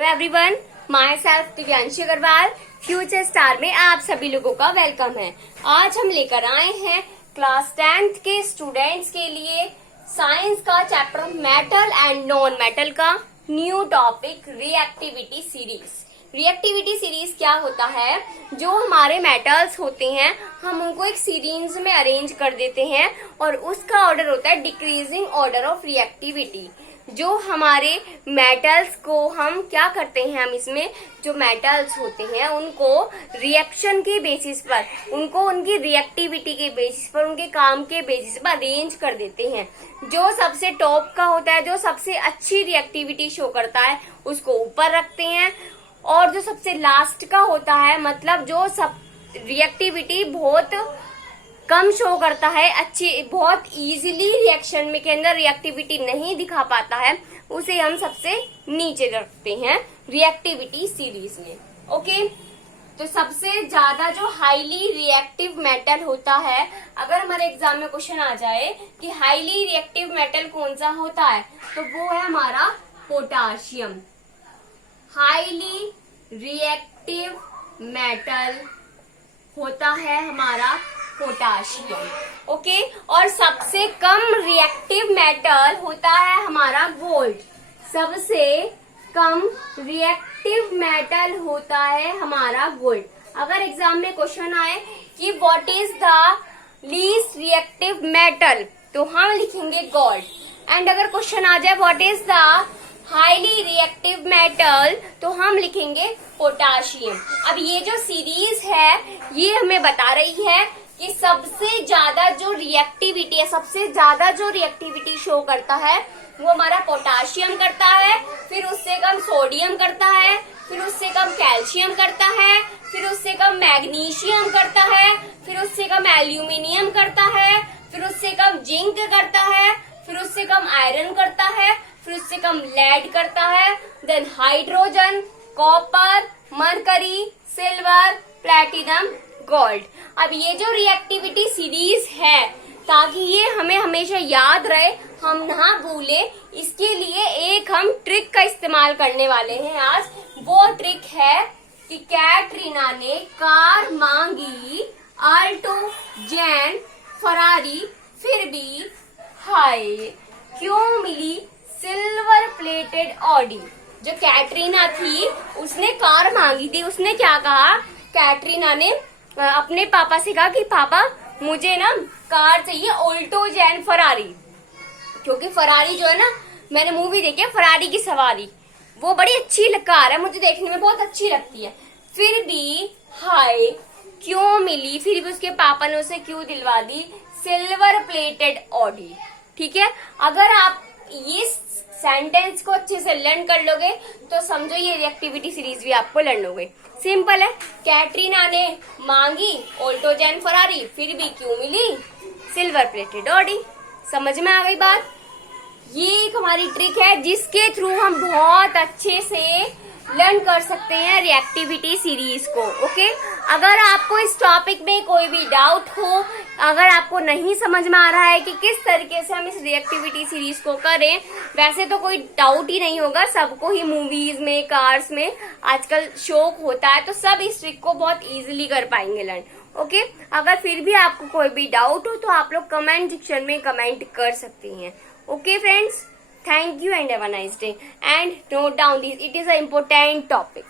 Hello everyone, myself Divyanshi Agrawal future star में आप सभी लोगों का वेलकम है। आज हम लेकर आए हैं क्लास 10th के स्टूडेंट्स के लिए साइंस का chapter metal and non metal का new topic reactivity series. Reactivity series क्या होता है? जो हमारे मेटल्स होते हैं हम उनको एक सीरीज में अरेंज कर देते हैं और उसका ऑर्डर होता है डिक्रीजिंग ऑर्डर ऑफ रिएक्टिविटी। जो हमारे मेटल्स को हम क्या करते हैं, हम इसमें जो मेटल्स होते हैं उनको रिएक्शन के बेसिस पर, उनको उनकी रिएक्टिविटी के बेसिस पर, उनके काम के बेसिस पर अरेंज कर देते हैं। जो सबसे टॉप का होता है, जो सबसे अच्छी रिएक्टिविटी शो करता है उसको ऊपर रखते हैं, और जो सबसे लास्ट का होता है, मतलब जो सब रिएक्टिविटी बहुत कम शो करता है, अच्छी बहुत इजीली रिएक्शन में के अंदर रिएक्टिविटी नहीं दिखा पाता है, उसे हम सबसे नीचे रखते हैं रिएक्टिविटी सीरीज में। ओके, तो सबसे ज्यादा जो हाईली रिएक्टिव मेटल होता है, अगर हमारे एग्जाम में क्वेश्चन आ जाए कि हाईली रिएक्टिव मेटल कौन सा होता है, तो वो है हमारा पोटाशियम। हाईली रिएक्टिव मेटल होता है हमारा पोटाशियम। ओके, और सबसे कम रिएक्टिव मेटल होता है हमारा गोल्ड। सबसे कम रिएक्टिव मेटल होता है हमारा गोल्ड। अगर एग्जाम में क्वेश्चन आए कि what is the least reactive metal, तो हम लिखेंगे गोल्ड। एंड अगर क्वेश्चन आ जाए what is the highly reactive metal, तो हम लिखेंगे पोटाशियम। अब ये जो सीरीज है ये हमें बता रही है कि सबसे ज्यादा जो रिएक्टिविटी है, सबसे ज्यादा जो रिएक्टिविटी शो करता है वो हमारा पोटाशियम करता है, फिर उससे कम सोडियम करता है, फिर उससे कम कैल्शियम करता है, फिर उससे कम मैग्नीशियम करता है, फिर उससे कम एल्यूमिनियम करता है, फिर उससे कम जिंक करता है, फिर उससे कम आयरन करता है, फिर उससे कम लेड करता है, then hydrogen, copper, mercury, silver, platinum, gold. अब ये जो रिएक्टिविटी सीरीज है, ताकि ये हमें हमेशा याद रहे, हम ना भूले, इसके लिए एक हम ट्रिक का इस्तेमाल करने वाले हैं आज। वो ट्रिक है कि कैटरीना ने कार मांगी आल्टो, जैन, फरारी, फिर भी हाय क्यों मिली सिल्वर प्लेटेड ऑडी। जो कैटरीना थी उसने कार मांगी थी, उसने क्या कहा, कैटरीना ने अपने पापा से कहा कि पापा मुझे ना कार चाहिए ऑल्टो, जैन, फरारी, क्योंकि फरारी जो है ना, मैंने मूवी देखी है फरारी की सवारी, वो बड़ी अच्छी कार है, मुझे देखने में बहुत अच्छी लगती है। फिर भी हाय क्यों मिली, फिर भी उसके पापा ने उसे क्यों दिलवा दी सिल्वर प्लेटेड ऑडी। ठीक है, अगर आप ये सेंटेंस को अच्छे से लर्न कर लोगे तो समझो ये रिएक्टिविटी सीरीज भी आपको लर्न हो गई। सिंपल है, कैटरीना ने मांगी ऑल्टो, जैन, फरारी, फिर भी क्यों मिली सिल्वर प्लेटेड ऑडी। समझ में आ गई बात? ये एक हमारी ट्रिक है जिसके थ्रू हम बहुत अच्छे से लर्न कर सकते हैं रिएक्टिविटी सीरीज को। ओके, अगर आपको इस टॉपिक में कोई भी डाउट हो, अगर आपको नहीं समझ में आ रहा है कि किस तरीके से हम इस रिएक्टिविटी सीरीज को करें, वैसे तो कोई डाउट ही नहीं होगा, सबको ही मूवीज में, कार्स में आजकल शौक होता है, तो सब इस ट्रिक को बहुत इजीली कर पाएंगे लर्न। ओके, अगर फिर भी आपको कोई भी डाउट हो तो आप लोग कमेंट सेक्शन में कमेंट कर सकते हैं। Okay friends, thank you and have a nice day, and note down this, it is an important topic.